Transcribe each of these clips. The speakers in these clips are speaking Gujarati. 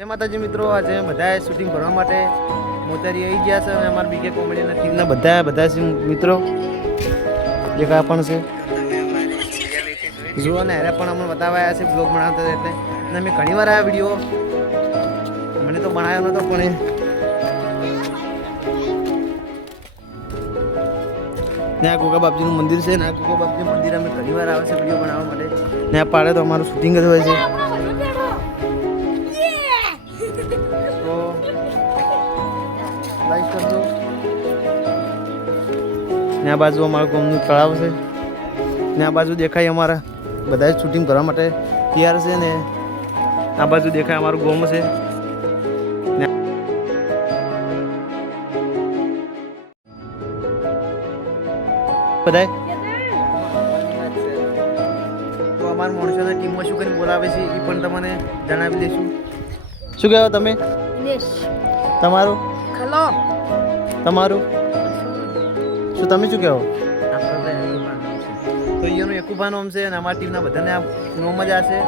જય માતાજી મિત્રો, આજે બધાએ શૂટિંગ કરવા માટે મોતારી આવી ગયા છે અને અમારા બીકે કોમેડીના ટીમના બધા મિત્રો એક આ પણ છે જુઓ ને એને પણ અમને બતાવ્યા છે બ્લોગ બનાવતા એટલે અને મેં ઘણી વાર આ વિડીયો મને તો બનાવ્યો નહોતો પણ ને આ ગોગા બાપજીનું મંદિર છે ને આ ગોગા બાપજીનું મંદિર અમે ઘણી વાર આવે છે વિડીયો બનાવવા માટે ને આ પાડે તો અમારું શૂટિંગ જ હોય છે. લાઈક કરજો ને આ બાજુ અમારું ગામનું તળાવ છે ને આ બાજુ દેખાય અમારા બધા જ શૂટિંગ કરવા માટે તૈયાર છે ને આ બાજુ દેખાય અમારું ગામ છે ને બધાય તો અમારા માણસોના ટીમમાં શું કરીને બોલાવે છે એ પણ તમને જણાવી દઈશું. શું કહેવો તમે? તમારું તમારું શું તમે શું કહો? તો અહીંયાનું એકુભા નામ છે અને અમારી ટીમના બધાને આ નામ જ આ છે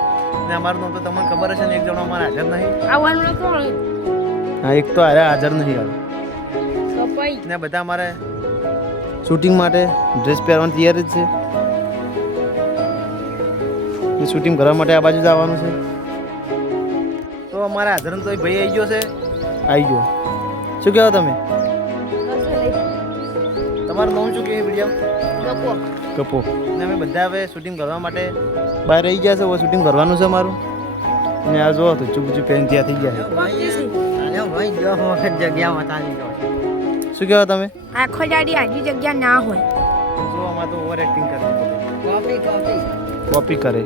ને અમારું નામ તો તમને ખબર હશે ને એક જણો અમારે હાજર નહીં. હા, એક તો હાજર નહીં ને બધા અમારે શૂટિંગ માટે ડ્રેસ પહેરવાની તૈયાર જ છે. શૂટિંગ કરવા માટે આ બાજુ જ આવવાનું છે. તો અમારા હાજર તો ભાઈ આવી ગયો છે. આવી ગયો. શું કહેવો તમે? તમારું નામ શું કહે વિડીયો? કપો. ને અમે બધા હવે શૂટિંગ કરવા માટે બહાર રહી ગયા છે. હવે શૂટિંગ કરવાનું છે અમારું અને આ જો તો ચૂપ પેન ત્યાં થઈ ગયા છે. શું કહેવો તમે? આખો દાડી આજી જગ્યા ના હોય. જો આમાં તો ઓવર એક્ટિંગ કરે કોપી કરે.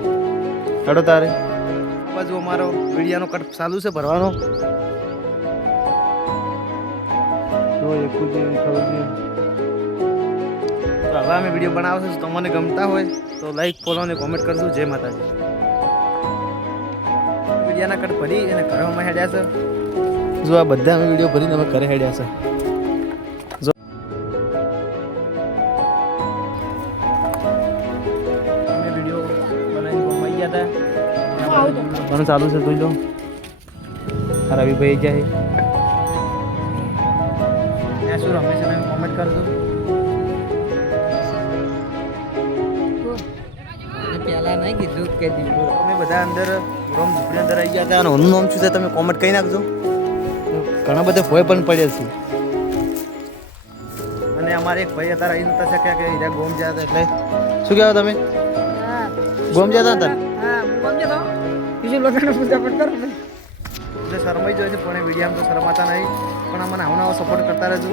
હડો તારે બાજુ અમારો વિડીયાનો કટ ચાલુ છે ભરવાનો. તો એકું જે ખબર છે. તો હવે અમે વિડીયો બનાવશું. તમને ગમતા હોય તો લાઈક ફોલો અને કોમેન્ટ કરજો. જય માતાજી. વિડીયાના કટ ભરી અને ઘરે અમે હેડ્યા છે. જો આ બધા અમે વિડીયો ભરીને અમે ઘરે હેડ્યા છે. જો અમે વિડીયો બનાવીને ગમાઈ ગયા હતા. પણ ચાલુ છે જોઈ લો. રવિભાઈ જાય શું રમે છે કોમેન્ટ કરજો. પેલા નહીં કીધું કે દીધું અમે બધા અંદર રૂમ ઝૂંપડી અંદર આવી ગયા હતા અને ઓનું નામ શું છે તમે કોમેન્ટ કરી નાખજો. ઘણા બધા ભોય પણ પડ્યા છે અને અમારે એક ભાઈ અત્યારે આવી નતા શક્યા કે હીરા ગોમ ગયા હતા એટલે શું કહેવા તમે? ગોમ ગયા હતા એટલે શરમાઈ જાય છે પણ વિડીયામાં તો શરમાતા નહીં પણ અમને આવો સપોર્ટ કરતા રહેજો.